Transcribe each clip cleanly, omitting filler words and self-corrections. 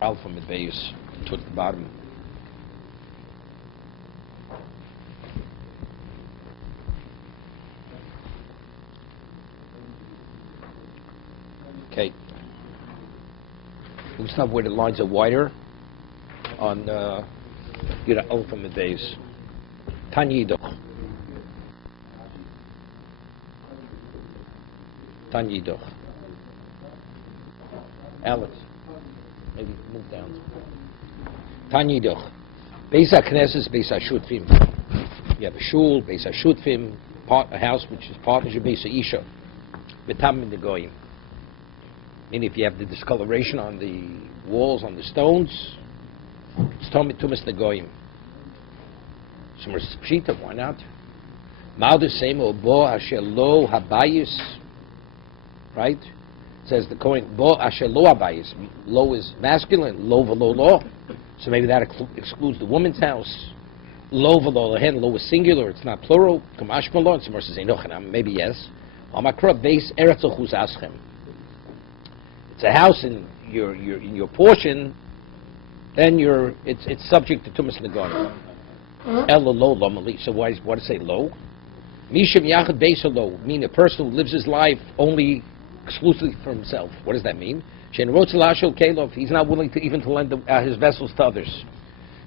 Alpha Medveus to the bottom. Okay. We start where the lines are wider on Alpha Medveus. Tanyidoch. Tanyidoch. Alex, maybe move down. Tanyidoch. Beis HaKnesses, Beis HaShutfim. You have a shul, Beis HaShutfim, a house which is partnership, Beis HaIsha. Betam in the Goyim. And if you have the discoloration on the walls, on the stones, it's Tumas Negoyim. So Pshita, why not? Ma'od Semo Bo Asher Lo Habayis. Right? It says the Kohen Bo Asher Lo Habayis. Lo is masculine, Lo V'Lo Lo. So maybe that excludes the woman's house. Lo V'Lo Lohen, Lo is singular, it's not plural. Kamash Malo, and somewhere says Enochanam, maybe yes. Amakra Beis Eretz Ochuz Aschem. It's a house in your portion, then it's subject to Tumas Negoyim. Elo lo lomali. So why does it say lo? Mishim yachad beisa lo, mean a person who lives his life only exclusively for himself. What does that mean? Shen rotzela shel kelov. He's not willing to even to lend his vessels to others.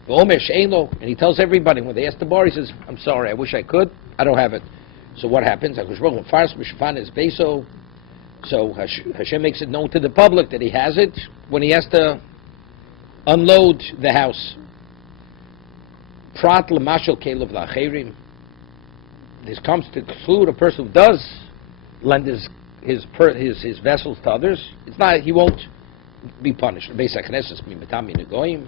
V'omer she'eno, and he tells everybody when they ask the bar, he says, "I'm sorry, I wish I could, I don't have it." So what happens? So Hashem makes it known to the public that he has it when he has to unload the house. Prat l'mashal kelov la'acherim. This comes to exclude a person who does lend his vessels to others. It's not, he won't be punished. Beis HaKnesses mimatami negoyim.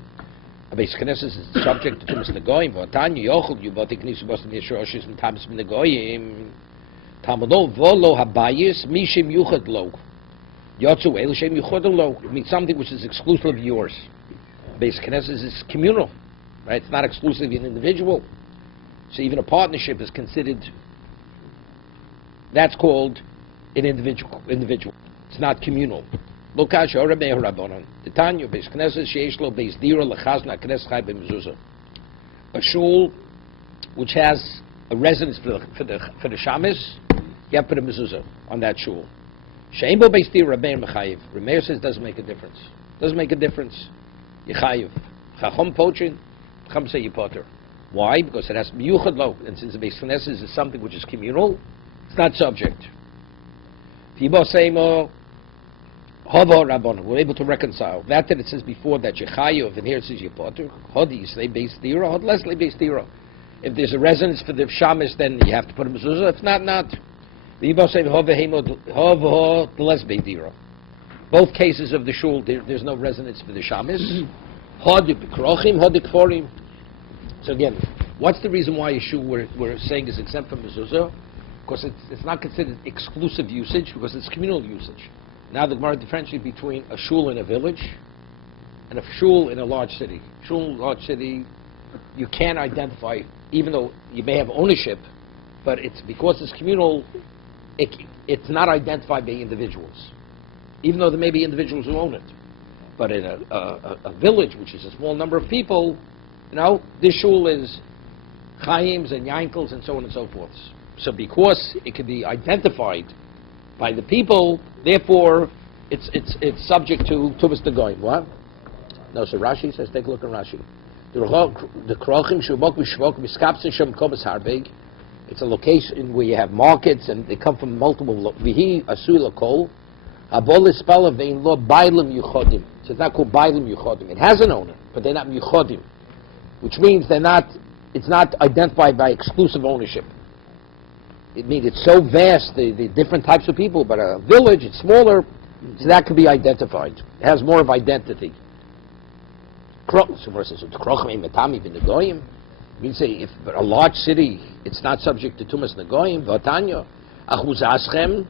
Beis HaKnesses is subject to Tumas Negoyim. V'atanyu yochel yubati knisu bosam yeshoroshes v'tabes negoyim. Talmud v'lo habayis mishim yuchad lo. Yotzu elu shem yuchad lo. It means something which is exclusive of yours. Beis HaKnesses is communal. Right? It's not exclusively an individual. So even a partnership is considered, that's called an individual. It's not communal. A shul which has a residence for the shamis, you have to put a mezuzah on that shul. Rameir says doesn't make a difference. Doesn't make a difference. Yechayiv. Chacham poaching, Chacham say yipoter. Why? Because it has to be yuchad lo, and since the Beis HaKnesses is something which is communal, it's not subject. Fibo seimo hava rabban. We're able to reconcile that it says before that yechayiv, and here it says yipoter. Hodi say beis dira, hod leslie beis dira. If there's a residence for the shamis, then you have to put a mezuzah. If not, not. Fibo seimo hava heimo hava les beis dira. Both cases of the shul, there's no residence for the shamis. Hodik krochim, hodik forim. So again, what's the reason why a shul we're saying is exempt from mezuzah? Because it's not considered exclusive usage, because it's communal usage. Now the Gemara differentiates between a shul in a village and a shul in a large city. Shul in a large city, you can't identify, even though you may have ownership, but it's because it's communal, it's not identified by individuals, even though there may be individuals who own it. But in a village, which is a small number of people, this shul is Chaim's and Yankel's and so on and so forth. So because it can be identified by the people, therefore it's subject to Tumas Negoyim. What? No, so Rashi says, take a look at Rashi. The Krochim Shubok Mishvok Miskapsin Shem Kobas Harbeg. It's a location where you have markets and they come from multiple Vihi Asul Lakol. Abol Ispala Vein Lo Bailim Yuchodim. So it's not called Bailim Yuchodim. It has an owner, but they're not Yuchodim. Which means it's not identified by exclusive ownership. It means it's so vast, the different types of people, but a village, it's smaller, so that can be identified. It has more of identity. So versus Krochim Metami V'Negoyim, means if a large city, it's not subject to Tumas Negoyim, V'Atanya, Achuz Aschem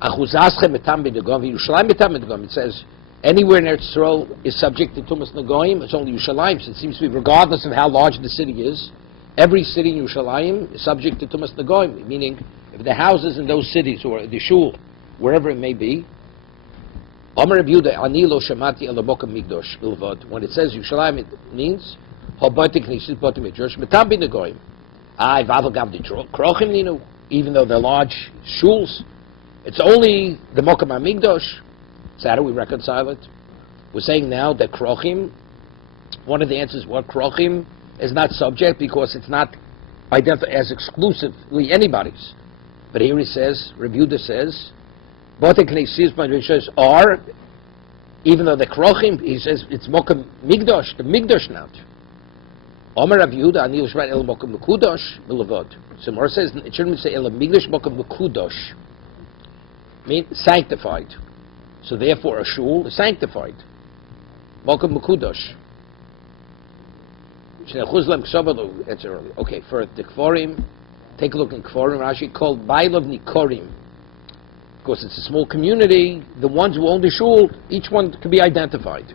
Metam V'Negoyim, Yerushalayim Metam V'Negoyim. It says, anywhere in Eretz Yisrael is subject to Tumas Negoyim. It's only Yerushalayim. So it seems to be, regardless of how large the city is, every city in Yerushalayim is subject to Tumas Negoyim. Meaning, if the houses in those cities or the shul, wherever it may be, Omer Rabbi Yehuda, ani lo shamati el mokem migdosh ilvod. When it says Yerushalayim, it means hobotik nishis botim migdosh metam bin negoyim. Ay vavel gav di krochim ninu. Even though they're large shuls, it's only the mokem migdosh. So how do we reconcile it? We're saying now that krochim. One of the answers, what krochim is not subject because it's not identified as exclusively anybody's. But here he says, Rabbi Yehuda says, both says are, even though the krochim, he says it's mokem migdosh, the migdosh not. Omer Rabbi Yehuda, ani l'shmat el mokem mekudosh v'levod. So Mor says it shouldn't say el migdosh mokem mekudosh, mean sanctified. So therefore, a shul is sanctified. Mokem mekudosh. That's early. Okay, for the Kforim, take a look in Kforim, Rashi called Bailov Nikorim. Because it's a small community, the ones who own the shul, each one can be identified.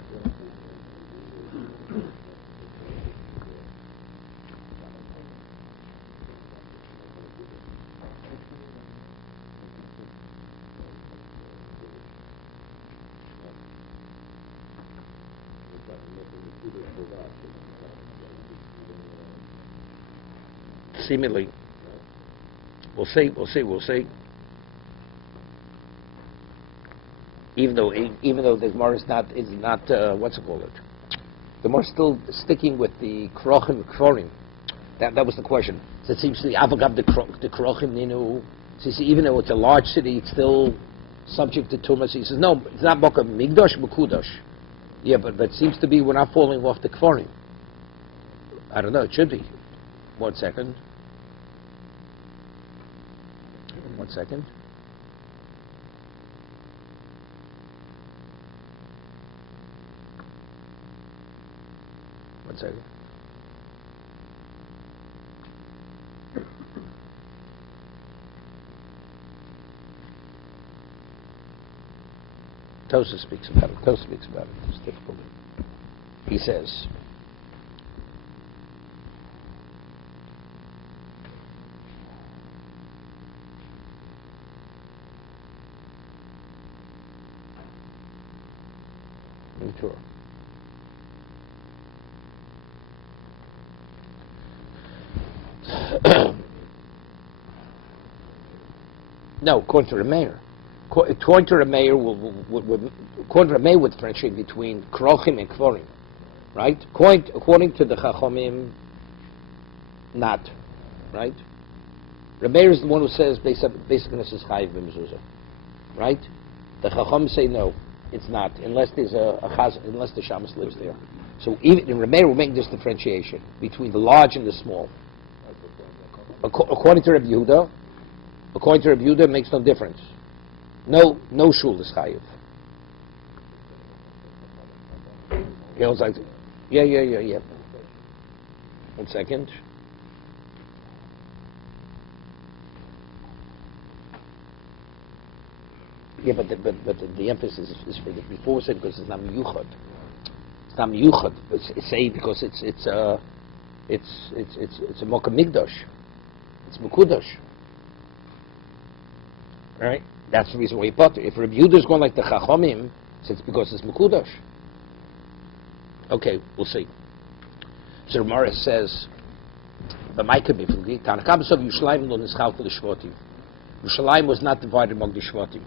Seemingly, we'll see. Even though the Gemara is not what's it called? The Gemara is still sticking with the krochim kforim. That was the question. So it seems to the avogab the krochim ninu. So you see, even though it's a large city, it's still subject to tumas. He says no, it's not mokem migdosh mekudosh. Yeah, but it seems to be we're not falling off the kforim. I don't know. It should be. 1 second. 1 second. One second. Tosa speaks about it. It's difficult. He says, sure. No, according to the mayor. According to the mayor, according to the mayor would differentiate between krochim and kvorim, right? According to the chachomim, not, right? The mayor is the one who says basically this is chayiv b'mezuzah, right? The chachom say no. It's not, unless there's unless the shamus lives there. So even in Rameir, we're making this differentiation between the large and the small. According to Rabbi Yehuda, it makes no difference. No shul is chayiv. Yeah. 1 second. Yeah, but the emphasis is for the before said because it's not miyuchad. It's not miyuchad. It's say because it's a mokem migdosh. It's mekudosh. Right? That's the reason why you put it. If Rabbi Yehuda is going like the chachomim, it's because it's mekudosh. Okay, we'll see. So Gemara says, "But my commitment, Tanakam of Yerushalayim lo nischal the shvatim. Yerushalayim was not divided among the shvatim."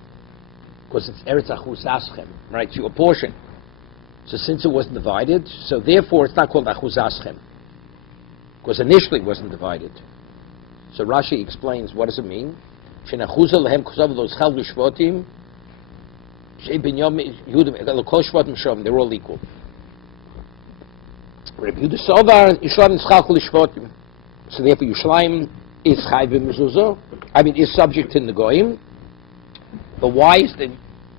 Because it's Eretz Achuzaschem, right? It's your portion. So since it wasn't divided, so therefore it's not called Achuzaschem. Because initially it wasn't divided. So Rashi explains, what does it mean? They're all equal. So therefore Yerushalayim is Chayv b'mezuzah, is subject to Negoim. But why is the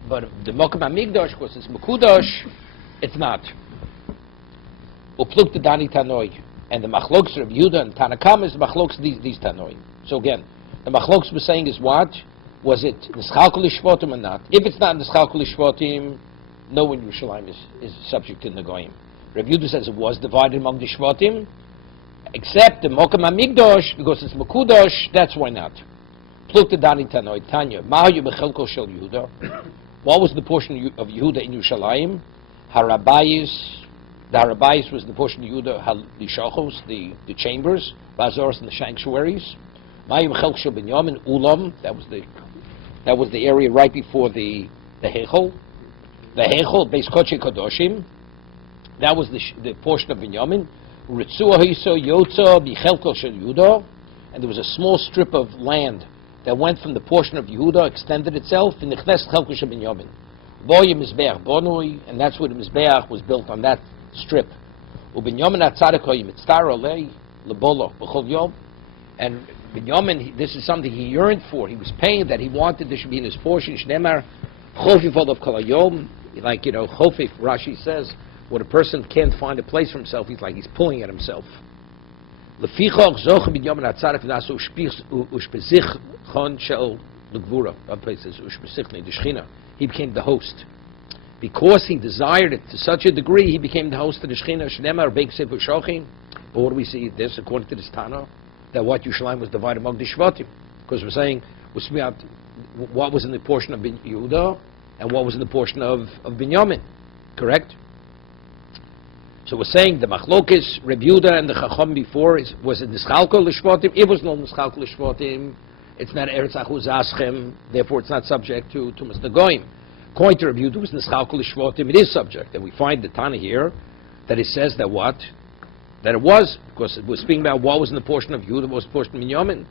Mokem HaMikdash, because it's Mekudosh, it's not. Upluk the Dani Tanoi. And the Machloks of Yehuda and Tanakam is Machloks these Tanoi. So again, the Machloks was saying is what? Was it Nischal Kol Shvotim or not? If it's not Nischal Kol Shvotim, no one in Yerushalayim is subject to Negoim. Rabbi Yehuda says it was divided among the Shvotim, except the Mokem HaMikdash, because it's Mekudosh, that's why not. Pluk the Dani Tanoi, Tanya, Mahayu Bechelko Shel Yehuda. What was the portion of Yehuda in Yerushalayim? Harabayis. The Harabayis was the portion of Yehuda, Halishachos, the chambers, Bazaars and the sanctuaries. Mayim Chelk Binyamin Ulam. That was the area right before the Heichel. The Heichel, Beis Kodesh Kadoshim. That was the portion of Binyamin. Ritzua Hiso Yotza Bichelko Shel Yehuda. And there was a small strip of land that went from the portion of Yehuda, extended itself, in the Chnes Chelko Shel Binyamin. Voye Mizbeach Bonoi, and that's where the Mizbeach was built on that strip. Ubinyamin Atzadik Hoyim Mitztar Olei Lebolo B'chol Yom. And Binyamin, this is something he yearned for. He was paying that. He wanted this should be in his portion. Shnemar Chofif Olav Kol Hayom. Like, Chofif, Rashi says, when a person can't find a place for himself, he's pulling at himself. Lefichoch Zoch Binyamin Atzadik V'nasu Ushpezich Chon Shel L'Gvura. That place says Ushpezichni the Shechina. He became the host. Because he desired it to such a degree, he became the host of the Shechina. Shnemar Beik Sefer Shochim. But what do we see this according to this Tana? That what Yerushalayim was divided among the Shvatim. Because we're saying, what was in the portion of Yehuda and what was in the portion of Binyamin. Correct? So we're saying the Machlokes, Reb Yehuda and the Chacham before was in the Nischalko L'Shvatim. It was not Nischalko L'Shvatim. It's not Eretz Achuz Aschem. Therefore it's not subject to Tumas Nagoyim. According to Reb Yehuda, was Nischalko L'Shvatim. It is subject. And we find the Tana here that it says that what? That it was, because it was speaking about what was in the portion of Yehuda, what was the portion of Binyamin.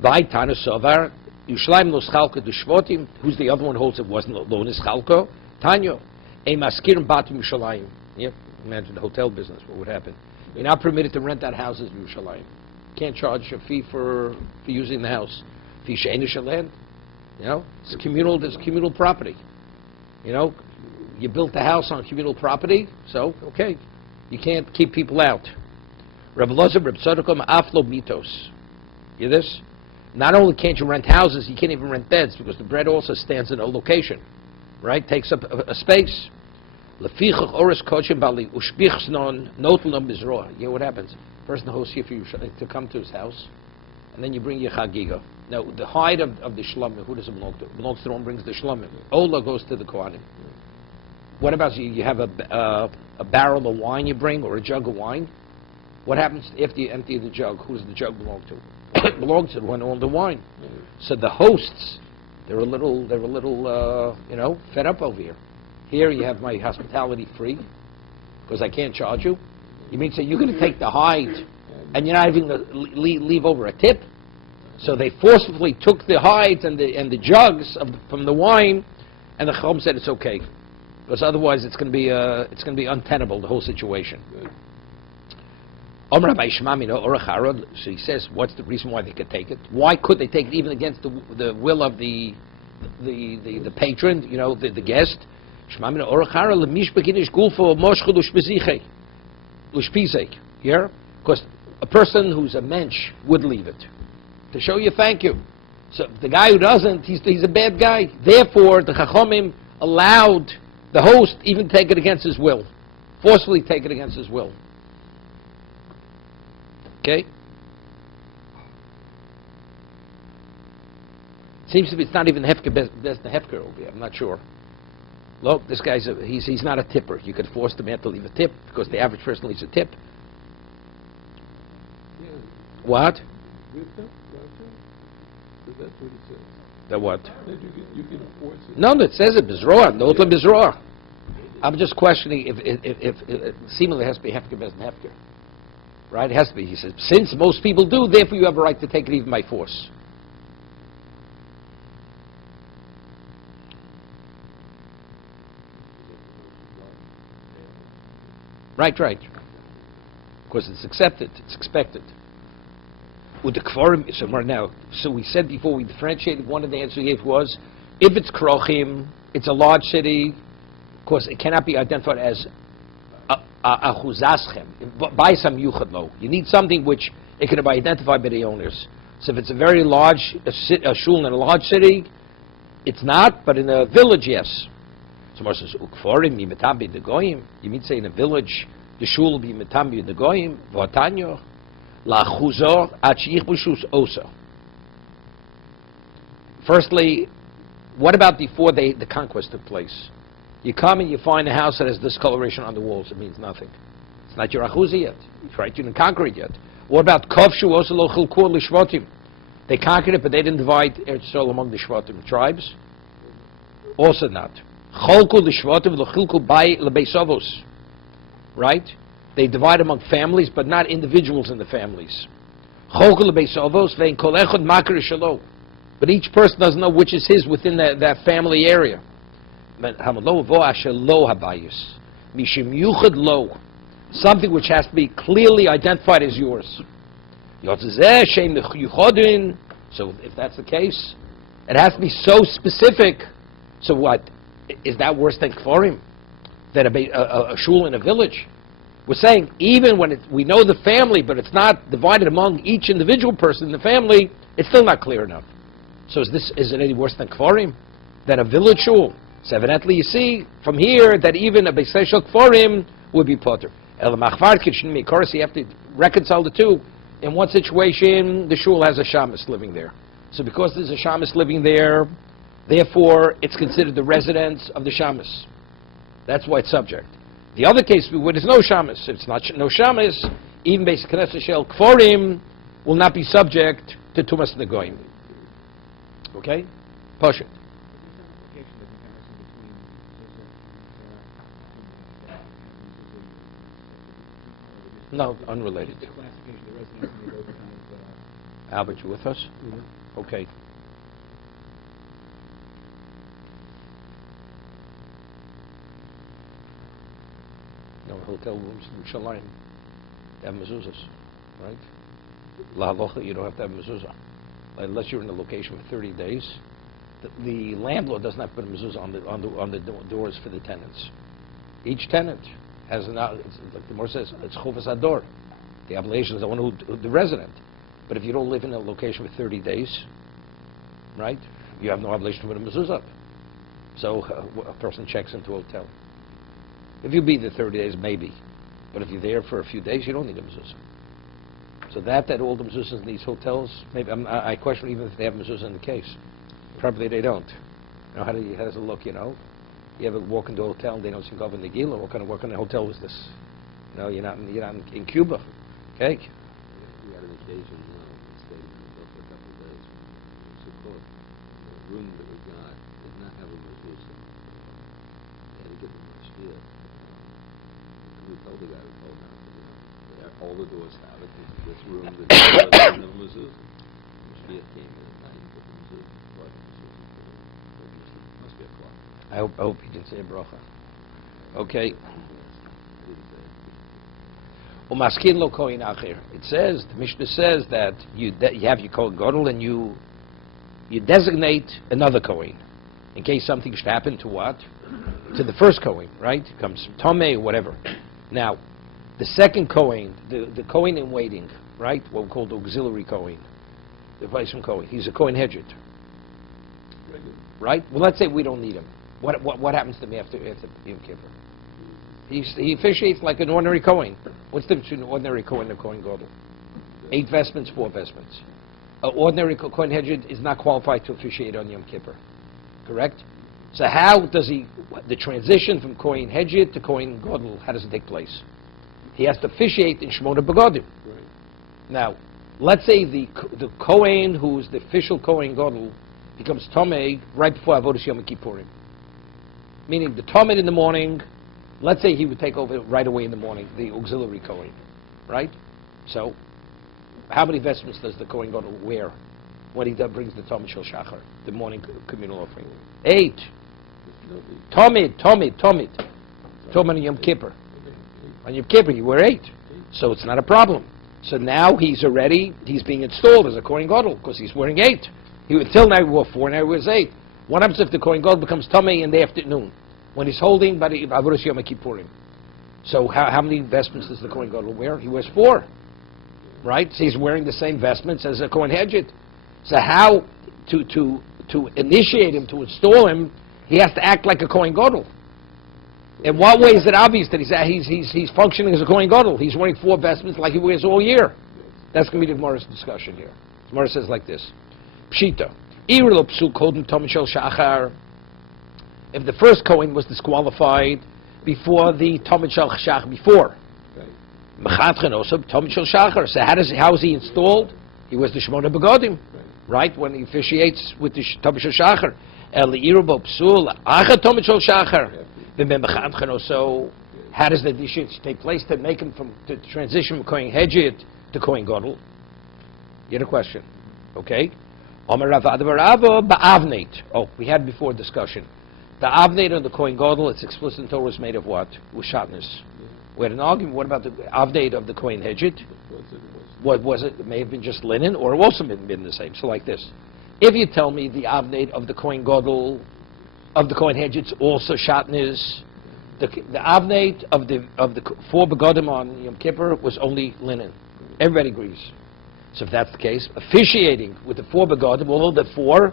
Vai Tana Sovar, Yerushalayim lo Schalko du Shvatim. Who's the other one who holds it wasn't lo Nischalko? Tanyo. E Maskirim Batim Yerushalayim. Yep. Imagine the hotel business, what would happen. You're not permitted to rent out houses in Yerushalayim. You can't charge a fee for using the house. Fee she'enish land. It's communal, there's communal property. You built the house on communal property, so, okay. You can't keep people out. Reb Elazar, Reb Tzadokam, Aflo Mitos. You hear this? Not only can't you rent houses, you can't even rent beds, because the bread also stands in a location. Right? Takes up a space. Lefichach Oris Kochim Bali Ushbichsnon Notlum Bizroa. You know what happens? Person hosts you for you to come to his house, and then you bring your chagiga. Now, the hide of the shlomim, who does it belong to? It belongs to the one who brings the shlomim. Ola goes to the kohanim. What about you have a barrel of wine you bring, or a jug of wine? What happens if you empty the jug? Who does the jug belong to? It belongs to the one who owned the wine. So the hosts, they're a little, fed up over here. Here you have my hospitality free, because I can't charge you. You mean say you're going to take the hide, and you're not even going to leave over a tip? So they forcibly took the hides and the jugs from the wine, and the Chacham said it's okay, because otherwise it's going to be untenable, the whole situation. So he says, what's the reason why they could take it? Why could they take it even against the will of the patron, the guest? Yeah? Because a person who's a mensch would leave it to show you thank you. So the guy who doesn't, he's a bad guy. Therefore, the Chachamim allowed the host even to take it against his will, forcefully take it against his will. Okay? Seems to be it's not even Hefker best the Hefker over here. I'm not sure. Look, this guy's he's not a tipper. You could force the man to leave a tip because the average person leaves a tip. Yeah. What? That's what it says. The what? That you can force it. No, it says it bizroa, not bizroa. I'm just questioning if seemingly it has to be Hefker best than Hefker. Right? It has to be. He says, since most people do, therefore you have a right to take it even by force. Right. Because it's accepted, it's expected. With the kvarim, so we said before, we differentiated, one of the answers we gave was, if it's krochim, it's a large city, because it cannot be identified as achuzaschem, by some yuchad. You need something which it can be identified by the owners. So if it's a very large a shul in a large city, it's not, but in a village, yes. So Moshe says, ukforim mimetambi de goyim. You mean say in a village, the shul will be mitambi de goyim, v'atanyo, la'chuzor at sheich b'shus osa. Firstly, What about before the conquest took place? You come and you find a house that has discoloration on the walls. It means nothing. It's not your achuzi yet. Right? You didn't conquer it yet. What about kovshu oselo chilkur lishvatim? They conquered it, but they didn't divide Eretz Yisrael among the shvatim tribes. Also not. Cholku lishvatim lechilku bay lebeisavos. Right? They divide among families, but not individuals in the families. Cholku lebeisavos vein kol echad makar shelo. But each person doesn't know which is his within that family area. Something which has to be clearly identified as yours. So if that's the case, it has to be so specific. So what? Is that worse than kfarim? Than a shul in a village? We're saying even when we know the family, but it's not divided among each individual person in the family, it's still not clear enough. So is it any worse than kfarim? Than a village shul? So evidently you see from here that even a beiseshel kfarim would be potter. El machvar kitchen, of course you have to reconcile the two. In one situation, the shul has a shamus living there. So because there's a shamus living there, therefore it's considered the residence of the shamus. That's why it's subject. The other case where there's no shamus, if it's not no shamus, even beis knesset shel kfarim will not be subject to tumas negoim. Okay? Push it. No, unrelated. Albert, you with us? Mm-hmm. Okay. No, hotel rooms in Shalim have mezuzahs, right? La halacha, you don't have to have mezuzah. Unless you're in a location for 30 days. The landlord doesn't have to put a mezuzah on the doors for the tenants. Each tenant has like the Gemara says, it's chuvas ador. The obligation is the one the resident. But if you don't live in a location for 30 days, right, you have no obligation to put a mezuzah up. So a person checks into a hotel. If you be there 30 days, maybe. But if you're there for a few days, you don't need a mezuzah. So that all the mezuzahs in these hotels, maybe I question even if they have mezuzah in the case. Probably they don't. You know, how does it look, you know? You ever walk into a hotel and they don't sing over in the Gila? What kind of hotel was this? No, you're not in Cuba. Okay? We had an occasion, stayed in the hotel for a couple of days. Support. The room that we got did not have a mezuzah. They had to give them a shia. And we told the guy, all the doors have it. This room that doesn't have a mezuzah. The shia came in at night and put the mezuzah. Must be a clock. I hope he didn't say a bracha. Okay. Umaskin lo kohen acher. It says, the Mishnah says that you have your kohen gadol and you designate another kohen in case something should happen to what? To the first kohen, right? Comes tomei or whatever. Now, the second kohen, the kohen in waiting, right? What we call the auxiliary kohen, the vice kohen. He's a kohen hedjit, right? Well, let's say we don't need him. What happens to me after Yom Kippur? He officiates like an ordinary kohen. What's the difference between an ordinary kohen and a kohen gadol? 8 vestments, 4 vestments. An ordinary kohen hedjit is not qualified to officiate on Yom Kippur, correct? So how does the transition from kohen hedjit to kohen gadol? How does it take place? He has to officiate in Shmona Begodim. Right. Now, let's say the kohen who's the official kohen gadol becomes tomei right before Avodas Yom Kippurim. Meaning the Talmud in the morning, let's say he would take over right away in the morning, the auxiliary Kohen, right? So, how many vestments does the Kohen Gadol wear when he brings the Talmud Shel Shachar, the morning communal offering? 8. Talmud on Yom Kippur. On Yom Kippur you wear 8. So it's not a problem. So now he's being installed as a Kohen Gadol because he's wearing 8. Until now he wore 4, now he wears 8. What happens if the Kohen Gadol becomes Tomei in the afternoon when he's holding Avodas Yom Kippurim? So how many vestments does the Kohen Gadol wear? He wears 4, right? So he's wearing the same vestments as a Kohen Hedjit. So how to initiate him, to install him, he has to act like a Kohen Gadol. In what way is it obvious that he's functioning as a Kohen Gadol? He's wearing 4 vestments like he wears all year. That's going to be the Gemara's discussion here. The Gemara says like this: Pshita. If the first Kohen was disqualified before the Talmud Shel Shach before. So how is he installed? He was the Shemona Begodim, right? When he officiates with the Talmud Shel Shachar. So how does the initiation take place to make him to transition from Kohen Hedjit to Kohen Gadol? You had a question, okay? Oh, we had before discussion. The avneit of the Kohen Gadol, it's explicit in Torah, is made of what? With shatnez. We had an argument. What about the avneit of the Kohen Hedjit? What was it? It may have been just linen, or it also been the same. So like this: if you tell me the avneit of the Kohen Gadol, of the Kohen Hedjit, also shatnez, the avneit of the 4 begodim on Yom Kippur was only linen. Everybody agrees. So if that's the case, officiating with the 4 begodim, although the 4,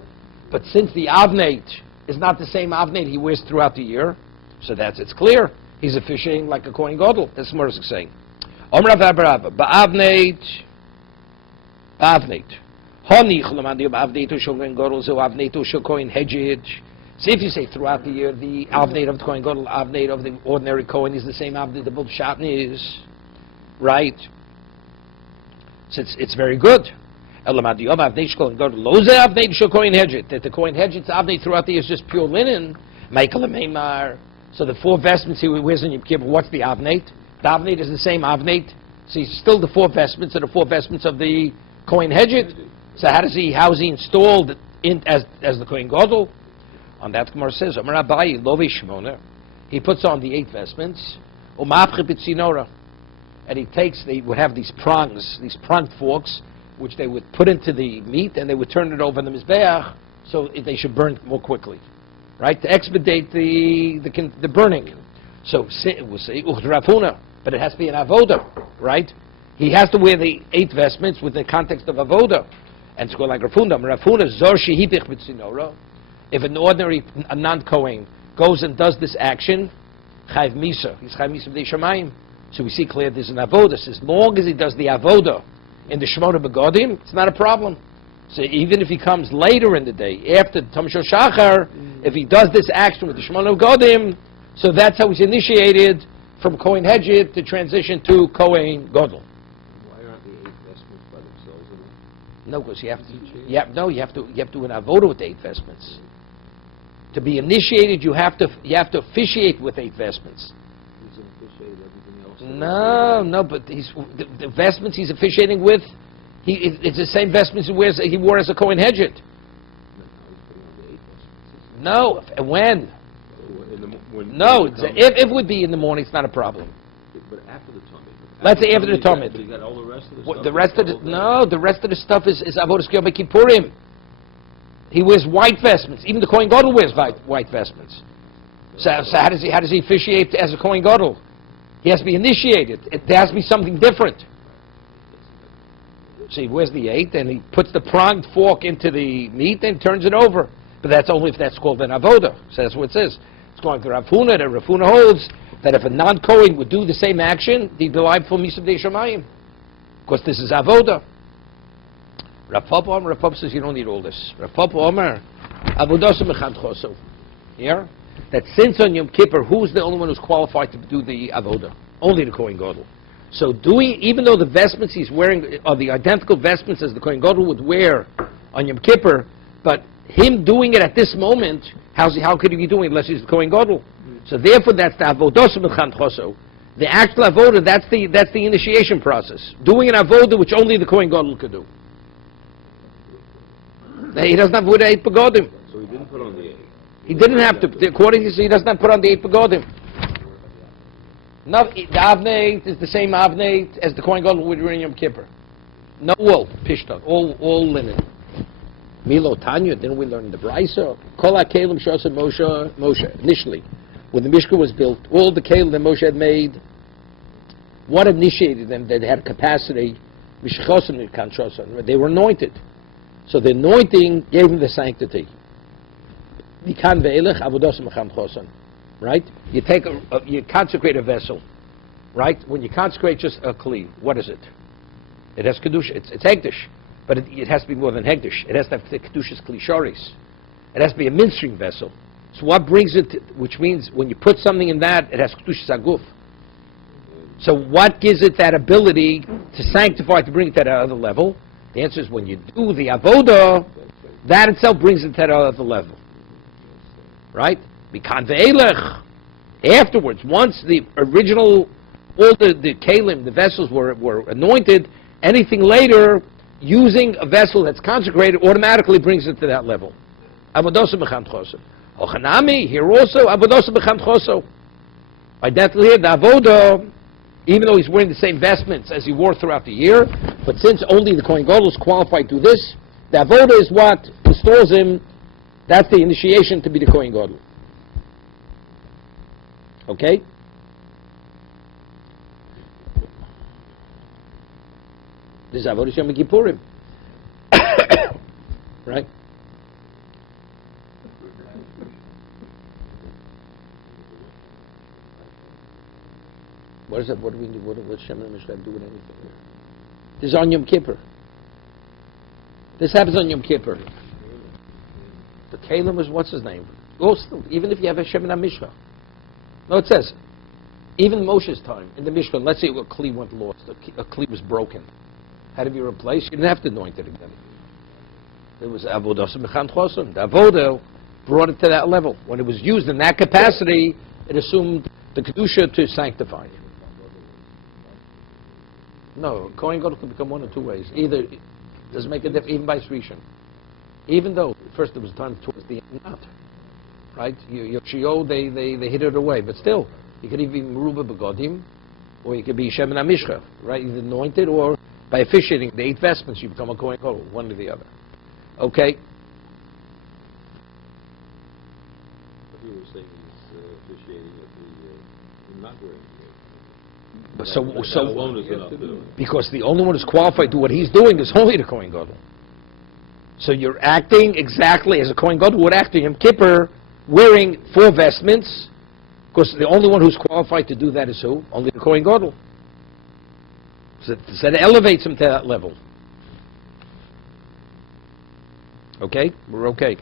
but since the avneit is not the same avneit he wears throughout the year, so it's clear he's officiating like a Kohen Gadol. That's what it's saying. Ba'avneit. See, if you say throughout the year, the avneit of the Kohen Gadol, avneit of the ordinary Kohen is the same avneit the both shatnez is, right? So it's very good. That the Kohen Hedjit's avneit throughout the year is just pure linen. So the 4 vestments he wears in Yom Kippur, what's the avneit? The avneit is the same avneit. So he's still the 4 vestments are the 4 vestments of the Kohen Hedjit. So how is he installed as the Kohen Gadol? On that Gemara says, he puts on the 8 vestments, and they would have these prongs, these pronged forks, which they would put into the meat, and they would turn it over the mizbeach, so they should burn more quickly, right? To expedite the burning. So we'll say Rafuna, but it has to be an avoda, right? He has to wear the 8 vestments with the context of avoda, and it's called like Rafuna. Rafuna zor shehipich b'tzinora. If an ordinary non-Kohen goes and does this action, chayv misa. He's chayv misa b'dei shamayim. So we see clear there's an avoda. As long as he does the avoda in the Shemona Begodim, it's not a problem. So even if he comes later in the day, after the Talmud Shel Shachar, if he does this action with the Shemona Begodim, so that's how he's initiated from Kohen Hedjit to transition to Kohen Gadol. Why aren't the 8 vestments by themselves enough? No, because you have to do an avoda with the 8 vestments. To be initiated, you have to officiate with 8 vestments. He's officiated everything else. No, but the vestments he's officiating with, it's the same vestments he wore as a Kohen Hedjit. No, when? If it would be in the morning, it's not a problem. But after the Talmud. Let's say after the Talmud. But he got all the rest of the stuff. The rest of the stuff is Avodas Yom Kippurim. He wears white vestments. Even the Kohen Gadol wears white vestments. So how does he officiate as a Kohen Gadol? He has to be initiated. There has to be something different. So he wears the 8, and he puts the pronged fork into the meat and turns it over. But that's only if that's called an avoda. So that's what it says. It's going to Rav Huna. That Rav Huna holds that if a non-Kohen would do the same action, he'd be liable for Misa B'dei Shamayim. Because this is avoda. Rav Papa says you don't need all this. Rav Papa Omer, avodas mechad choso. Here, that since on Yom Kippur, who's the only one who's qualified to do the avoda? Only the Kohen Gadol. So even though the vestments he's wearing are the identical vestments as the Kohen Gadol would wear on Yom Kippur, but him doing it at this moment, how could he be doing it unless he's the Kohen Gadol? So therefore, that's the avodas mechad choso. The actual avoda, that's the initiation process. Doing an avoda which only the Kohen Gadol could do. He doesn't have to wear the 8 begodim. So he didn't put on the 8. He didn't have to. According to this, he does not put on the 8 begodim. No, the avneit is the same avneit as the Kohen Gadol would wear in Yom Kippur. No wool, pishta, all linen. Milo Tanya, didn't we learn the Brisa? Kol HaKelim Shasa Moshe. Initially, when the Mishkan was built, all the kelim that Moshe had made, what initiated them? That they had capacity. They were anointed. So the anointing gave him the sanctity. Right? You consecrate a vessel. Right? When you consecrate just a kli, what is it? It has kedusha. It's hekdesh. but it has to be more than hegdish. It has to have the kedushas klisharis. It has to be a ministering vessel. So what brings it, which means when you put something in that, it has kedushas aguf. So what gives it that ability to sanctify, to bring it to that other level? The answer is when you do the avodah, that itself brings it to that other level. Right? Mikan ve'elech. Afterwards, once the original, all the kalim, the vessels were anointed, anything later, using a vessel that's consecrated, automatically brings it to that level. Avodosa b'cham choso. Ochanami, here also, avodosa b'cham choso. Identically here, the avodah, even though he's wearing the same vestments as he wore throughout the year, but since only the Kohen Gadol is qualified to do this, the avodah is what installs him. That's the initiation to be the Kohen Gadol. Okay? This is avodah Yom Kippurim. Right? What is that? What do we do? What Shem and Mishra do with anything? This is on Yom Kippur. This happens on Yom Kippur. The Kalim is, what's his name? Also, even if you have a Shem and Mishra. No, it says, even Moshe's time, in the Mishra, let's say a Kli went lost, a Kli was broken. Had to be replaced, you didn't have to anoint it again. It was Avodah B'cham Choson. The Avodah brought it to that level. When it was used in that capacity, it assumed the Kedusha to sanctify it. No, Kohen Gadol could become one of two ways. Either, it doesn't make a difference, even by Srishan. Even though, first there was time towards the end, not. Right? Your Shio, they hid it away. But still, you could even be Meruba Begodim, or you could be Shem and Amishcha, right? Either anointed, or by officiating the 8 vestments, you become a Kohen Gadol, one or the other. Okay? What you were saying is officiating at the not wearing it. So alone is enough. because the only one who's qualified to do what he's doing is only the Kohen Gadol. So you're acting exactly as a Kohen Gadol would act in Yom Kippur, wearing 4 vestments, because the only one who's qualified to do that is who? Only the Kohen Gadol. So that elevates him to that level. Okay? We're okay.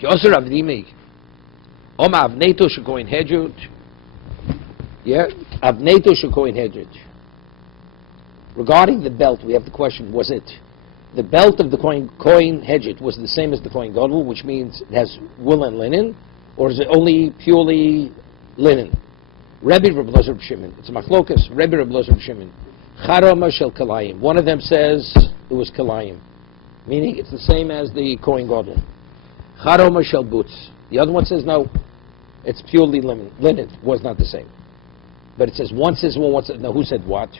Yosser Avdimi. Oma Avneto Shekoin Hedjut. Yeah? Avneto Shekoin Hedjut. Regarding the belt, we have the question, was it the belt of the Kohen Hedjit was the same as the Kohen Gadol, which means it has wool and linen, or is it only purely linen? Rebbe Reb Elazar Shimon. It's a machlokas. Rebbe Reb Elazar Shimon. Charama shel kalayim. One of them says it was kalayim, meaning it's the same as the Kohen Gadol. Charama shel butz. The other one says no, it's purely linen. Linen was not the same. But it says one says one says no. Who said what?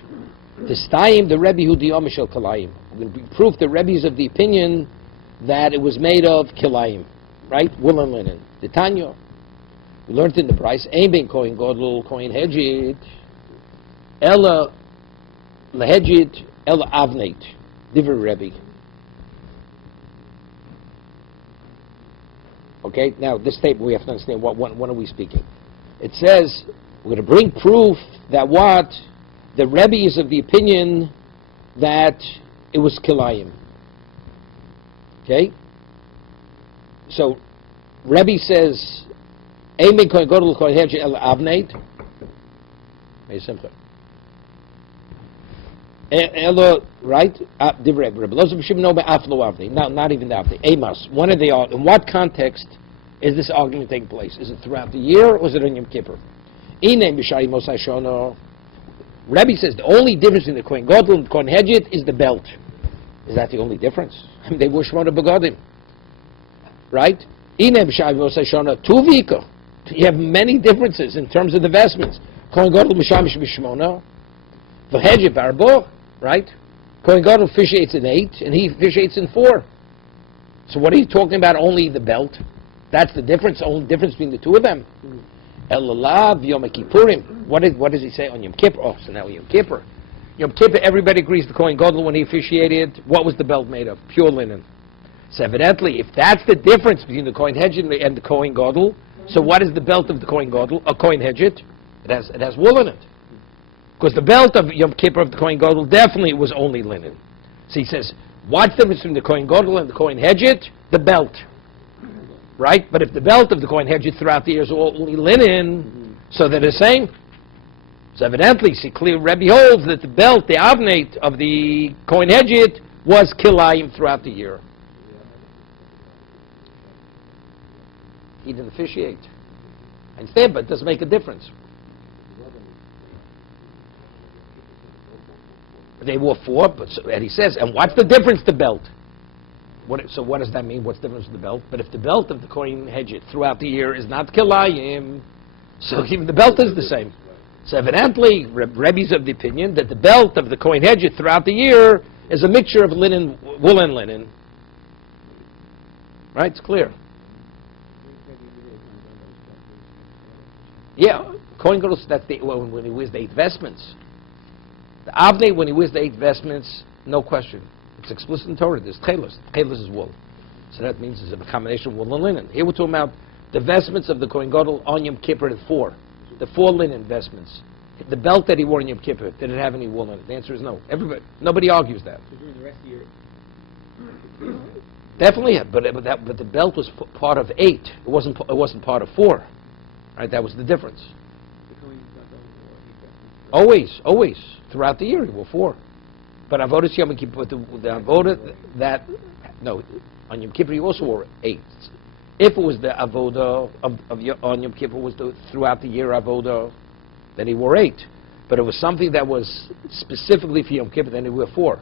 Tistayim the Rebbe who diyam shel kalayim. We're going to be proof the Rebbe's of the opinion that it was made of kilayim, right? Wool and linen. The Tanya. We learned in the price, Ein ben Kohen Gadol, Kohen Hedjit, Ella Lehedjit, Ella Avneit, Divrei Rebbe. Okay, now this statement we have to understand, what are we speaking? It says, we're going to bring proof that what? The Rebbe is of the opinion that it was Kilayim. Okay? So, Rebbe says, Amen Kohen Gadol Kohen Hedjit El Avneit. Elo, right? Divrei Rebbe. Elazar Shimon no be'aflo Avnei. Not even the Avnei. Amos. One of the in what context is this argument taking place? Is it throughout the year, or is it on Yom Kippur? Inem b'shari Mosai Shono. Rebbe says the only difference in the Kohen Gadol and Kohen Hedjit is the belt. Is that the only difference? I mean, they were Shmona Begodim. Right? Inem b'shari Mosai Shono. Tuvika. You have many differences in terms of the vestments. Kohen Gadol Mishamish B'Shmona. V'Hedjit Barbo. Right? Kohen Gadol officiates in 8, and he officiates in 4. So what are you talking about? Only the belt? That's the difference. Only difference between the two of them. Elalav Yom Kippurim. What does he say on Yom Kippur? Oh, so now Yom Kippur. Yom Kippur, everybody agrees the Kohen Gadol when he officiated. What was the belt made of? Pure linen. So evidently, if that's the difference between the Kohen Hedjit and the Kohen Gadol, so what is the belt of the Kohen Gadol? A Kohen Hedjit? It has wool in it. Because the belt of Yom Kippur of the Kohen Gadol definitely was only linen. So he says, what's the difference between the Kohen Gadol and the Kohen Hedjit? The belt. Right? But if the belt of the Kohen Hedjit throughout the year is only linen, so they're the same. So evidently, see, clear Rebbe holds that the belt, the avnate of the Kohen Hedjit, was kilayim throughout the year. He didn't officiate. I understand, but it doesn't make a difference. They wore 4, but and he says, and what's the difference? The belt. So what does that mean? What's the difference with the belt? But if the belt of the Kohen Hedjit throughout the year is not kilayim, so even the belt is the same. So evidently, Rebbe's of the opinion that the belt of the Kohen Hedjit throughout the year is a mixture of linen, wool and linen. Right? It's clear. Yeah, Kohen Gadol, that's when he wears the 8 vestments. The Avnei, when he wears the 8 vestments, no question. It's explicit in Torah. There's tchelos. Tchelos is wool. So that means it's a combination of wool and linen. Here we're talking about the vestments of the Kohen Gadol on Yom Kippur at 4. The 4 linen vestments. The belt that he wore in Yom Kippur, did it have any wool in it? The answer is no. Nobody argues that. So during the rest of the year? Definitely, but the belt was part of 8. It wasn't part of 4. Right? That was the difference. Always, throughout the year he wore 4. But Avodas Yom Kippur, the Avodah that on Yom Kippur he also wore 8. If it was the Avodah on Yom Kippur was throughout the year Avodah, then he wore 8. But it was something that was specifically for Yom Kippur, then he wore 4.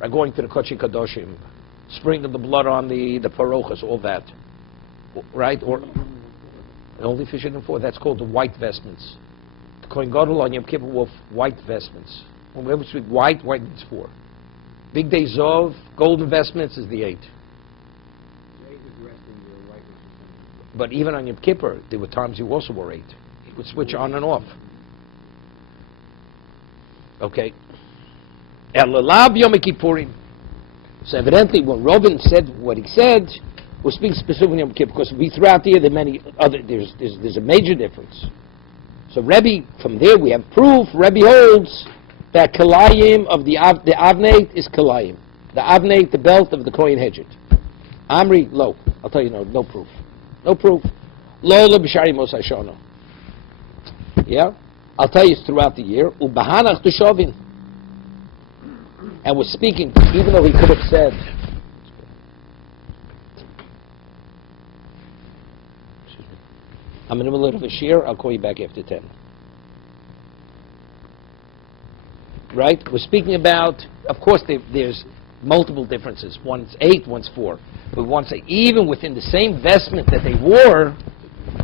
Right, going to the Kodesh Kadoshim, sprinkling the blood on the parochas, all that. Right? Or only fish in 4. That's called the white vestments. The Kohen Gadol on Yom Kippur wore white vestments. Whenever it's white means 4. Big Day Zov, golden vestments is the 8. But even on Yom Kippur, there were times he also wore 8. He would switch on and off. Okay. Elalav Yom Kippurim. So evidently, when Reuben said what he said, we're speaking specifically on Yom Kippur, because throughout the year there are many other. There's a major difference. So Rebbe, from there we have proof. Rebbe holds that kilayim of the avnate is kilayim. The avnate, the belt of the Kohen Hedjit. Amri, lo. I'll tell you no proof. No proof. Lo b'shari mosai shono. Yeah? I'll tell you it's throughout the year. Ubahanach tushovin. And we're speaking, even though he could have said, I'm in the middle of a shir, I'll call you back after 10. Right? We're speaking about, of course there's multiple differences. One's 8, one's 4. But we want to say, even within the same vestment that they wore,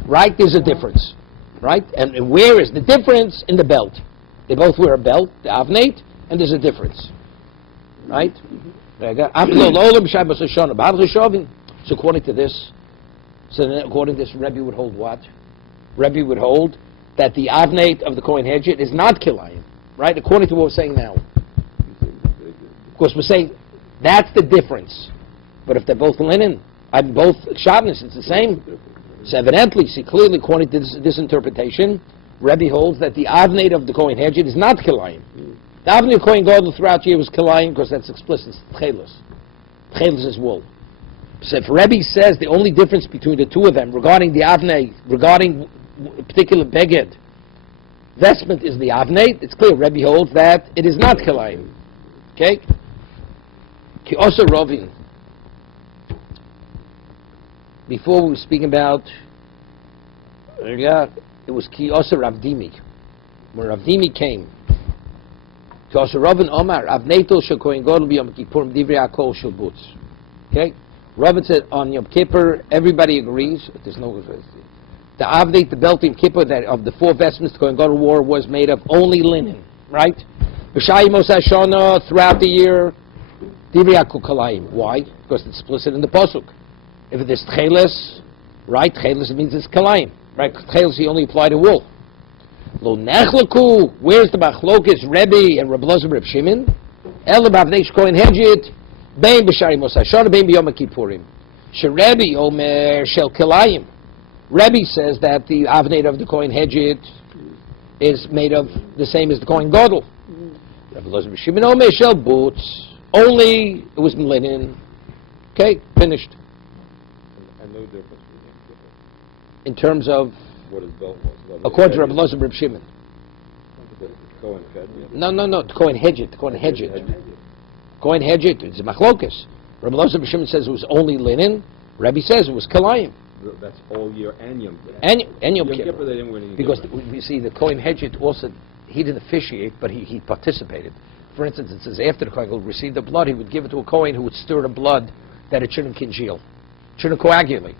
right, there's a difference. Right? And where is the difference? In the belt. They both wear a belt, the avnate, and there's a difference. Right? So according to this, Rebbe would hold what? Rebbe would hold that the avnate of the Kohen Hedjit is not kilayim. Right? According to what we're saying now. Of course, we're saying that's the difference. But if they're both linen, both shabnus, it's the same. So evidently, see clearly, according to this interpretation, Rebbe holds that the avnate of the Kohen Hedjit is not kilayim. The avnate of Kohen Gadol throughout the year was kilayim because that's explicit. Tchelos. Tchelos is wool. So if Rebbe says the only difference between the two of them regarding the avnate, regarding a particular beged, vestment is the avnate, it's clear Rebbe holds that it is not kilayim. Okay? Ki also rovin. Before we were speaking about, it was Ki also Ravdimi. When Ravdimi came, Ki also Ravin Omar, Avneito shel Kohen Gadol b'Yom Kippurim divrei hakol shel butz. Okay? Ravin said on Yom Kippur, everybody agrees, there's no, the Avnate, the belt in Kippur that of the 4 vestments the Kohen Gadol wore was made of only linen, right? B'shai Mosai Shana, throughout the year, divrei hakol kalayim. Why? Because it's explicit in the pasuk. If it is tcheles, right? Tcheles means it's kalayim, right? Tcheles he only applied to wool. Lo nechlaku. Where's the machlokes? Rebbe and Reb Elazar Reb Shimon. El b'avnei Kohen Hedjit. Bein b'shari Mosai Shana. Bein b'Yom Kippurim. Sherebbe omer shel kalayim. Rebbe says that the avnate of the Kohen Hedjit is made of the same as the Kohen Gadol. Rabbi Elazar Shimon Omer shel boots. Only it was linen. Okay, finished. And no difference between the In terms of, what his belt was. according to Rabbi Elazar Reb Shimon. Cohen fed. No, the Kohen Hedgit. Kohen Hedgit, it's a machlokas. Rabbi Elazar Reb Shimon says it was only linen. Rabbi says it was kalayim. That's all year and Yom Kippur. And Yom Kippur. Kippur they didn't wear anything Because different. we see the Kohen Hedgit also, he didn't officiate, but he participated. For instance, it says after the Kohen would receive the blood, he would give it to a Kohen who would stir the blood that it shouldn't congeal, shouldn't coagulate.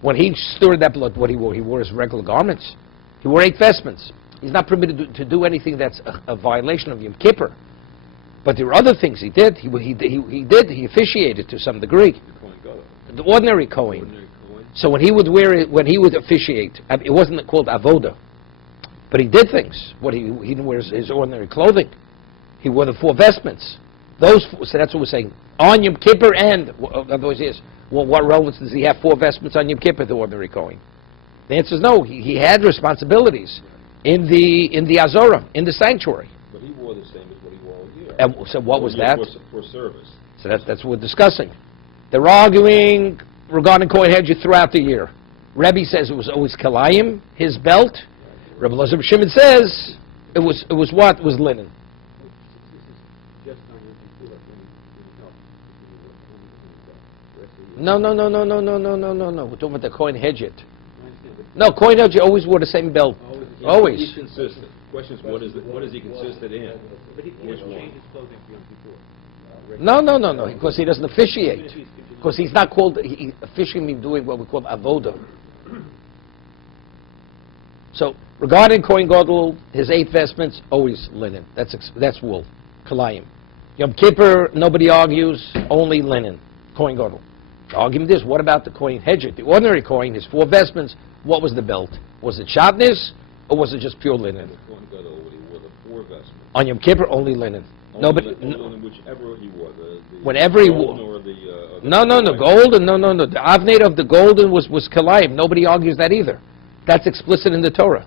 When he stirred that blood, what he wore his regular garments. He wore 8 vestments. He's not permitted to do anything that's a violation of Yom Kippur. But there were other things he did. He officiated to some degree. The Kohen Gadol. The ordinary Kohen. Ordinary Kohen. So when he would wear it, when he would officiate, it wasn't called avoda, but he did things. He didn't wear his ordinary clothing. He wore the 4 vestments. So that's what we're saying. On Yom Kippur, and otherwise, yes. Well, what relevance does he have 4 vestments on Yom Kippur, the ordinary Kohen? The answer is no. He had responsibilities in the Azorah, in the sanctuary. But he wore the same as what he wore all year. And so what was that? For service. So that's what we're discussing. They're arguing regarding Kohen Hedgit throughout the year. Rebbe says it was always kalayim, his belt. Rabbi Elazar Shimon says it was what? It was linen. No. We're talking about the Kohen Hedgit. No, Kohen Hedgit always wore the same belt. Always. He's consistent. The question is, what is he consistent in? But he Which can't one? change his clothing for Yom Kippur. No, because he doesn't officiate. Because he's not called, he officially doing what we call avoda. So, regarding Kohen Gadol, his 8 vestments, always linen. That's wool, kalayim. Yom Kippur, nobody argues, only linen, Kohen Gadol. The argument is, what about the Kohen Hedgit? The ordinary Kohen, his 4 vestments, what was the belt? Was it shatnez, or was it just pure linen? The Kohen Gadol, when he wore the 4 vestments. On Yom Kippur, only linen. Only whichever he wore. Whenever he wore. No, golden, no. The avnate of the golden was kalayim. Nobody argues that either. That's explicit in the Torah.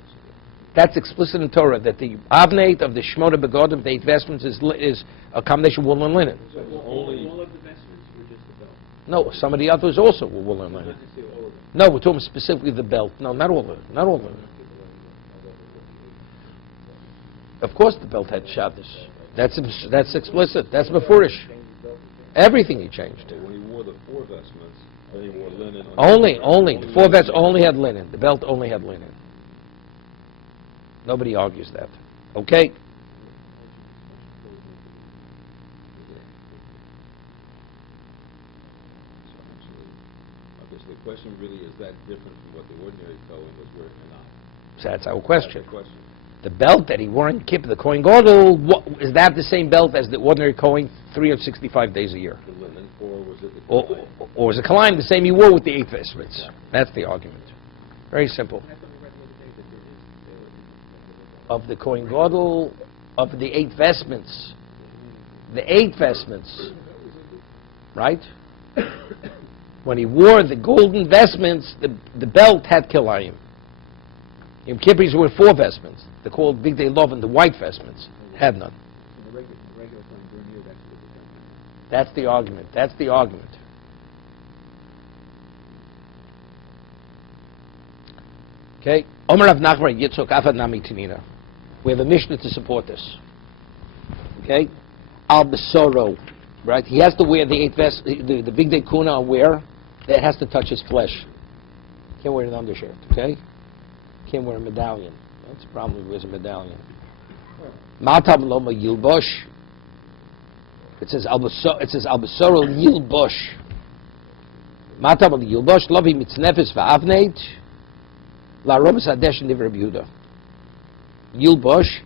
That's explicit in Torah, that the avnate of the Shmona Begodim, the 8 vestments, is a combination of wool and linen. So All of the vestments were just the belt. No, some of the others also were wool and linen. Not necessarily all of them. No, we're talking specifically the belt. No, not all of it. Not all of it. Of course the belt had Shabbos. That's explicit. That's Mefurish. Everything he changed. So when he wore the 4 vestments, then he wore linen. Only. The 4 vests only had linen. The belt only had linen. Nobody argues that. Okay? Okay, so the question really is that different from what the ordinary Kohen was wearing or not? So that's our question. That's the question. The belt that he wore in Kippur, the Kohen Gadol, is that the same belt as the ordinary Kohen 365 days a year? The linen, or was it the Or Kohen? is it kalayim the same he wore with the 8 vestments? That's the argument. Very simple. And that's what we read the other day, that there is Of the Kohen Gadol, of the 8 vestments, the 8 vestments, right? When he wore the golden vestments, the belt had kilayim. Yom Kippur he wore 4 vestments. They're called Big Day Love, and the white vestments had none. So the regular time during the year, that's what it was. That's the argument. That's the argument. Okay. Omer Rav Nachman Yitzchok Avad Nami Tinina. We have a Mishnah to support this. Okay. Al Besoro. Right. He has to wear the 8 vests. The Big Day Kuna wear. That has to touch his flesh. Can't wear an undershirt. Okay. Can't wear a medallion. That's the problem. He wears a medallion. Matam Loma Yilbosh. It says Al Besoro Yilbosh. Matam Al Yilbosh Lovi Mitznefes VaAvneit. La Robes Hadesh and Rabbi Yehuda. Yilbosh,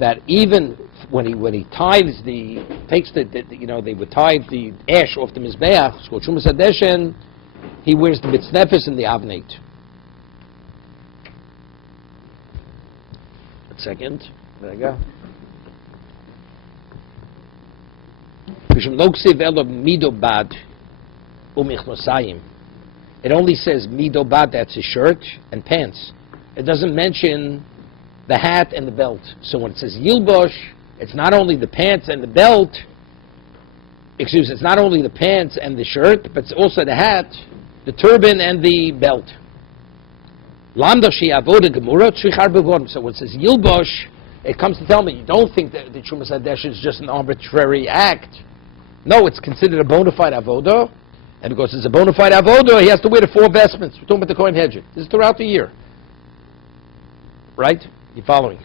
that even when he tithes takes they would tithe the ash off the mizbeach, it's called Shumas Hadeshen, he wears the mitznefes and the avneit. A second, there I go. V'shem lo ksiv elo midobad u'michnosayim. It only says midobad, that's his shirt and pants. It doesn't mention the hat and the belt. So when it says Yilbosh, it's not only the pants and the belt, it's not only the pants and the shirt, but it's also the hat, the turban, and the belt. So when it says Yilbosh, it comes to tell me, you don't think that the Trumas Hadesh is just an arbitrary act. No, it's considered a bona fide avodah, and because it's a bona fide avodah, he has to wear the 4 vestments. We're talking about the Kohen Hedget. This is throughout the year. Right? You following?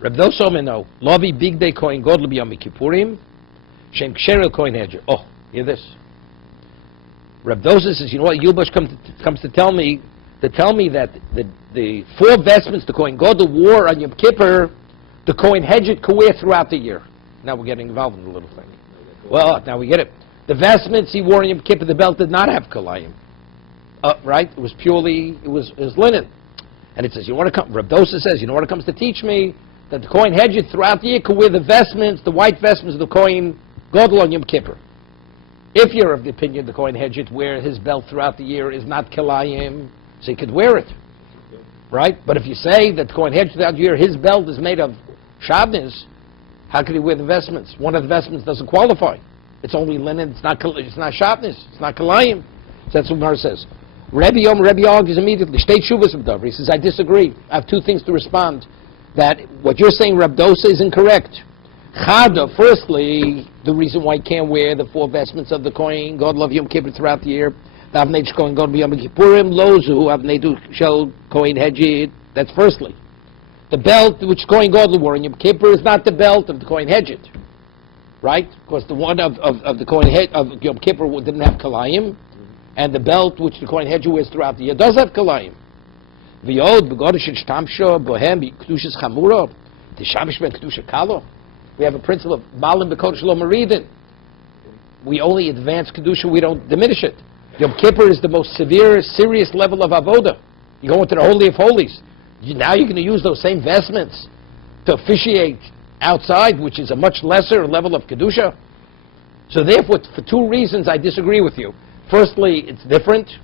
Reb Doso Meno, Lovi Big Day Kohen Godel B'Yom Kippurim, Shem Ksherel Kohen Hedget. Oh, hear this. Reb Doso says, you know what, Yilbosh comes to tell me that the 4 vestments the Kohen Gadol wore on Yom Kippur, the Kohen Hedget could wear throughout the year. Now we're getting involved in the little thing. Well, now we get it. The vestments he wore on Yom Kippur, the belt did not have kalayim. Right? It was purely, it was linen. And it says, you want to come, Reb Dosa says, you know what it comes to teach me? That the Kohen Hedget throughout the year could wear the vestments, the white vestments of the Kohen Gadol on Yom Kippur. If you're of the opinion the Kohen Hedget wear his belt throughout the year is not kalayim, so he could wear it. Right? But if you say that the Kohen Hedget throughout the year, his belt is made of Shabbos, how could he wear the vestments? One of the vestments doesn't qualify. It's only linen, it's not Shabbos, it's not kalayim. So that's what Mar says. Rebbe argues immediately. State Shuvas of Dover. He says, I disagree. I have 2 things to respond. That what you're saying, Reb Dosa, is incorrect. Chada, firstly, the reason why he can't wear the 4 vestments of the Kohen Gadol of Yom Kippur throughout the year. That's firstly. The belt which Kohen Gadol wore in Yom Kippur is not the belt of the Kohen Hedget. Right? Because the one of the Kohen of Yom Kippur didn't have kalayim. And the belt which the Kohen Hedget wears throughout the year does have kalayim. V'yod b'godesh shtamsho bohem b'kedushas chamura t'shamish ben kedusha kalo. We have a principle of malim b'kodesh lo meridin. We only advance kedusha, we don't diminish it. Yom Kippur is the most severe, serious level of avoda. You go into the holy of holies. Now you're going to use those same vestments to officiate outside, which is a much lesser level of kedusha. So therefore, for 2 reasons, I disagree with you. Firstly, it's different.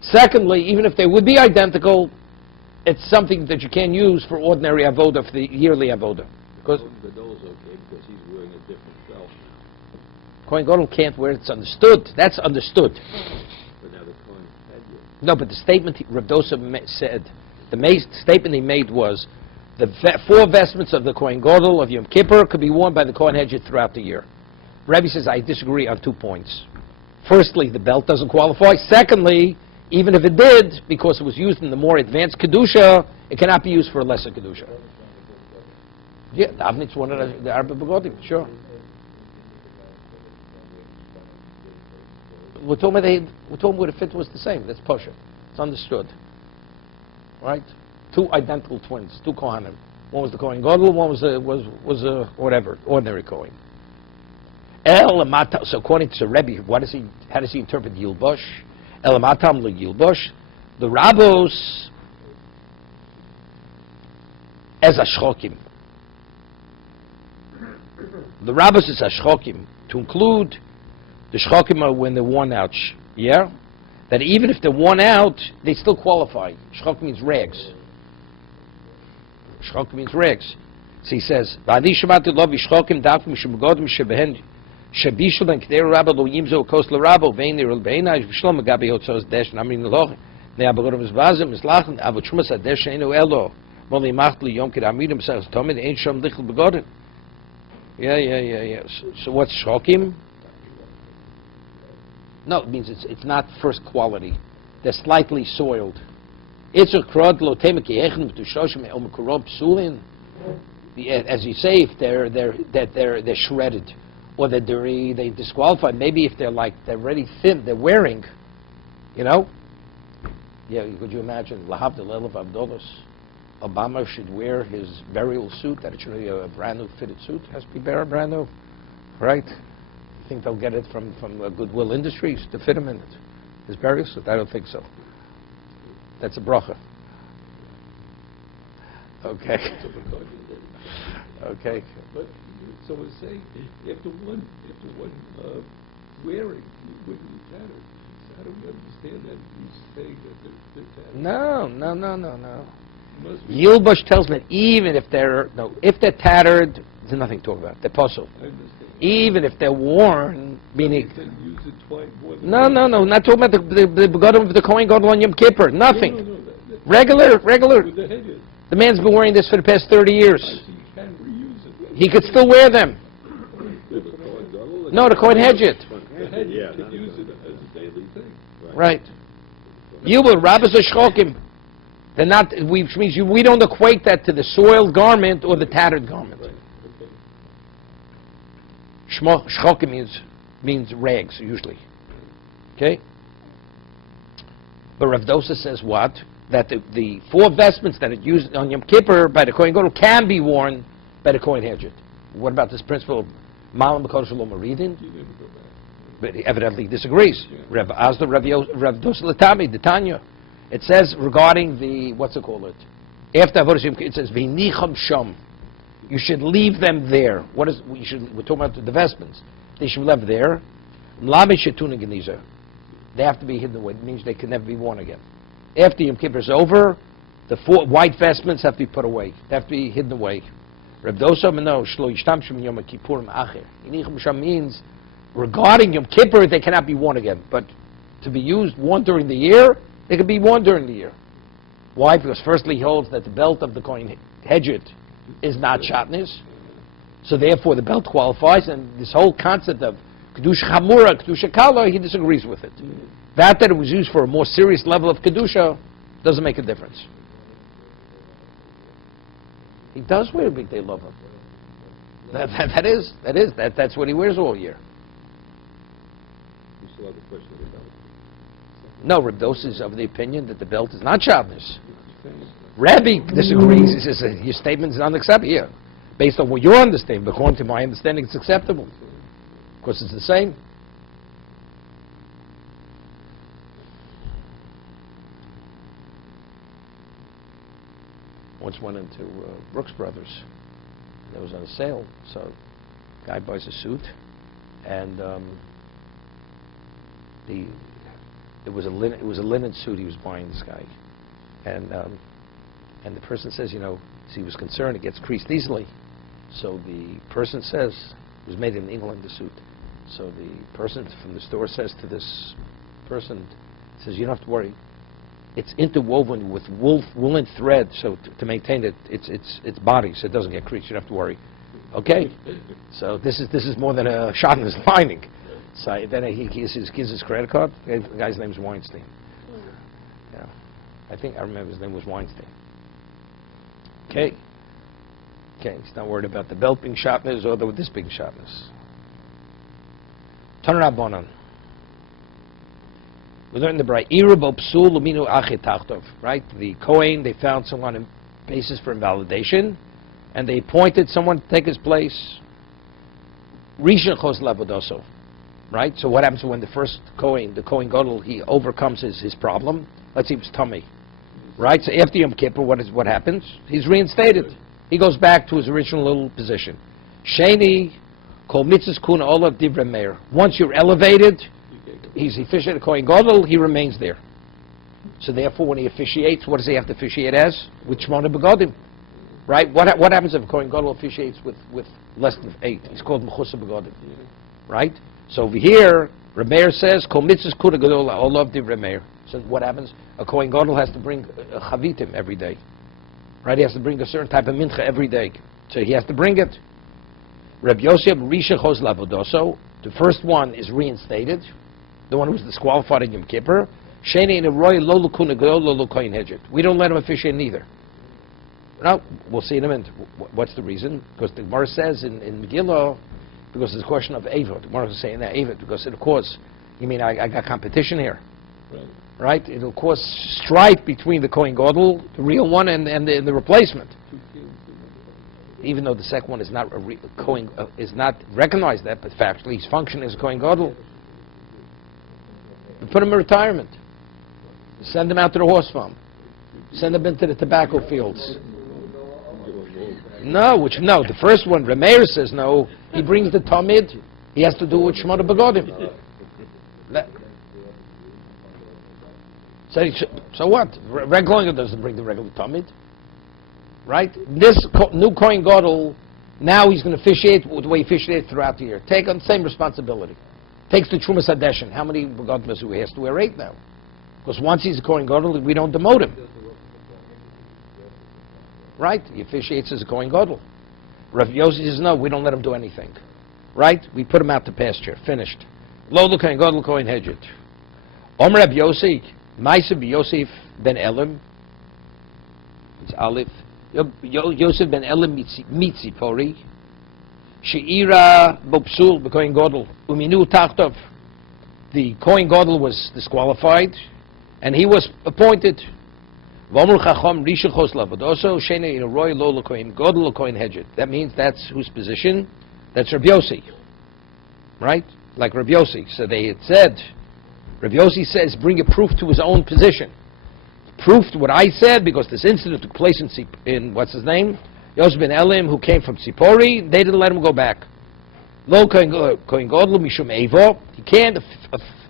Secondly, even if they would be identical, it's something that you can't use for ordinary avoda, for the yearly avoda. Because Gadol's okay because he's wearing a different belt. Kohen Gadol can't wear it. It's understood. That's understood. But now the Kohen Hedget. No, but the statement Reb Dosa said, the statement he made was, the 4 vestments of the Kohen Gadol of Yom Kippur could be worn by the Kohen Hedget throughout the year. Rebbe says, I disagree on 2 points. Firstly, the belt doesn't qualify. Secondly, even if it did, because it was used in the more advanced Kedusha, it cannot be used for a lesser Kedusha. Yeah, the Avnit's one of the Arba Begodim, sure. We're talking where the fit was the same. That's Pasha. It's understood. Right? 2 identical twins, 2 Kohanim. One was the Kohen Gadol, one was a whatever, ordinary Kohen. So according to Rebbe, how does he interpret Yilbosh? Elamatam le Yilbosh. The Rabbos as Ashchokim. The Rabbos is Ashchokim. To include the Shchokim are when they're worn out. Yeah? That even if they're worn out, they still qualify. Shchokim means rags. Shchokim means rags. So he says, V'ani shamati lo v'shchokim daf mishum godim shebehen Shabishul ben K'der Rabba lo yimzo kos lo Rabba v'einir el b'einai v'shlom agabi hotzos desh namrin loch ne abagorim zbazim mislachen avotshmas adesh einu elo moli macht li yom kid amidim says tomid ein shom lichl begodim. Yeah. So what's shokim? No, it means it's not first quality. They're slightly soiled. It's a krod lo temek yechn v'tushoshim el mekorob psulin. As you say, if they're shredded. Or they're dirty, they disqualify. Maybe if they're really thin, they're wearing, Yeah, could you imagine? Lahavdil Elav Avdolos. Obama should wear his burial suit, that it should be a brand new fitted suit. It has to be brand new. Right? You think they'll get it from Goodwill Industries to fit him in it? His burial suit? I don't think so. That's a bracha. Okay. Okay. But so we're saying after one wearing wouldn't be tattered. How do we understand that he's saying that they're tattered? No. Must be. Yilbush tells me even if they're tattered, there's nothing to talk about. They're puzzle. I understand. Even if they're worn, meaning Then use it twice more than no, not talking about the begodim of the Kohen Gadol on Yom Kippur. Nothing. No, Regular. with the hedges. The man's been wearing this for the past 30 years. So you can reuse it. He could still wear them. No, the Kohen Hedget. The hedge, you can use it as a daily thing. Right. You will rabbis shchokim. They're not. Which means we don't equate that to the soiled garment or the tattered garment. Right, okay. Shchokim means rags usually. Okay. But Rav Dosa says what? That the four vestments that are used on Yom Kippur by the Kohen Gadol can be worn by the Kohen Hedget. What about this principle of Malam B'Kodesh Lo Maridin? You never go back. But he evidently disagrees. Rav Asda, Rav Dosa Latami, the Tanya. It says regarding the, what's it called? After Avodas Yom Kippur, it says V'nicham Sham. You should leave them there. We're talking about the vestments. They should be left there. Mlamed Shetuna Geniza. They have to be hidden away. It means they can never be worn again. After Yom Kippur is over, the four white vestments have to be put away. They have to be hidden away. Reb Dosa Meno Shlo Yishtamshim Yom Kippurim Acher. Inichum Sham means regarding Yom Kippur they cannot be worn again, but to be worn during the year, they can be worn during the year. Why? Because firstly he holds that the belt of the Kohen Hedget is not shatnez, so therefore the belt qualifies, and this whole concept of Kedusha Chamura, Kedusha Kala, he disagrees with it. That it was used for a more serious level of Kedusha doesn't make a difference. He does wear a big day lover. That's what he wears all year. You still have a question about it? No, Reb Dosa is of the opinion that the belt is not Shabbos. Rabbi disagrees. He says your statement is unacceptable. Yeah, based on what your understanding, but according to my understanding, it's acceptable. Of course, it's the same. Once went into Brooks Brothers. That was on a sale. So, guy buys a suit, and it was a linen suit he was buying. This guy, and the person says, he was concerned it gets creased easily. So the person says it was made in England, the suit. So the person from the store says to this person, says, you don't have to worry. It's interwoven with woolen thread, so to maintain its body, so it doesn't get creased. You don't have to worry. Okay, so this is more than a shot in his lining. So then he gives his credit card. The guy's name is Weinstein. Yeah, I remember his name was Weinstein. Okay, he's not worried about the belt being sharpness or this being sharpness. Turn around, Bonan. We learned the Bray Irabo Psul Luminu Achetachtov, right? The Kohen, they found someone in basis for invalidation, and they appointed someone to take his place. Rishon Chos Lavodoso, right? So what happens when the first Kohen, the Kohen Gadol, he overcomes his problem? Let's see, it was tummy, right? So after Yom Kippur, what happens? He's reinstated. He goes back to his original little position. Sheni Kol Mitzvahs Kun Olav Divrei Meir. Once you're elevated, he's officiated Kohen Gadol, he remains there. So therefore, when he officiates, what does he have to officiate as? With Shmona Begodim. Right? What happens if a Kohen Gadol officiates with less than 8? He's called Mechusa Begodim. Right? So over here, Remeir says, Kol Mitzvahs Kun Olav Divrei Meir. So what happens? A Kohen Gadol has to bring a chavitim every day. Right? He has to bring a certain type of mincha every day. So he has to bring it. Reb Yosef Risha Chos Lavodoso. The first one is reinstated. The one who was disqualified in Yom Kippur. Sheni in a roy lo l'kuna gadol lo l'koyin hedget. We don't let him officiate neither. No, we'll see in a minute. What's the reason? Because the Gemara says in Megillah, because it's a question of Avot. The Gemara is saying that Avot, because of course, you mean I got competition here. Right? It'll cause strife between the Kohen Gadol, the real one, and the replacement. Even though the second one is not is not recognized that, but factually he's functioning as a Kohen Gadol. We put him in retirement. Send him out to the horse farm. Send him into the tobacco fields. No, the first one, Remeir says no. He brings the Talmud. He has to do with Shmona Begodim. So what? Regular doesn't bring the regular Talmud. Right? This new Kohen Gadol, now he's going to officiate the way he officiated throughout the year. Take on the same responsibility. Takes the Trumas Hadeshin. How many Begadim do he has to wear? 8 now. Because once he's a Kohen Gadol, we don't demote him. Right? He officiates as a Kohen Gadol. Rav Yossi says, no, we don't let him do anything. Right? We put him out to pasture. Finished. Lo Kohen Gadol, Kohen Hedget. Omer Rav Yossi, Maisa Yosef ben Elim. It's Aleph. Yosef ben Elim Mitzipori. She'ira Bopsul, the Kohen Gadol. Uminu Tachtov. The Kohen Gadol was disqualified, and he was appointed. V'omru Chacham Risha Choslav. But also, Shene in a royal lo Kohen Gadol Kohen Hedget. That means that's whose position? That's Rav Yossi. Right? Like Rav Yossi. So they had said, Rav Yossi says, bring a proof to his own position. Proof to what I said, because this incident took place in what's his name? Yosef ben Elim, who came from Tzipori, they didn't let him go back. Lo Kohen Gadol Mishum Evo. He can't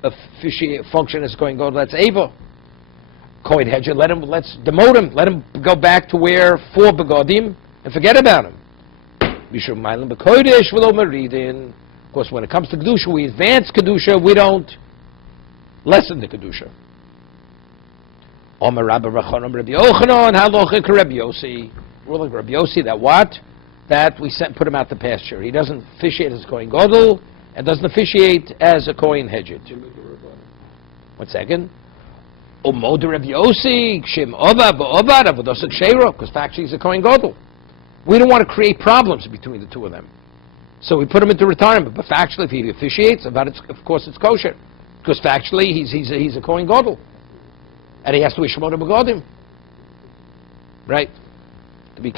officiate, function as Kohen Gadol, that's Evo. Kohen Hedger, let's demote him, let him go back to where 4 Begadim, and forget about him. Mishum Mailim B'Kodesh V'lo Meridin. Of course, when it comes to Kedusha, we advance Kedusha, we don't lessen the Kedusha. Omer Rabbi Rachanan Rabbi Yochanan Halochik Rabbi Yossi. We're like Rabbi Yossi, that what? That we put him out to pasture. He doesn't officiate as a Kohen Gadol, and doesn't officiate as a Kohen Hedget. 1 second. Umod Rabbi Yossi, Shem Oba Ba'oba, Avodosak Sheiro, because factually he's a Kohen Gadol. We don't want to create problems between the two of them. So we put him into retirement, but factually if he officiates, of course it's kosher. Because factually he's a Kohen Gadol. And he has to be Shemona Begadim. Right? To be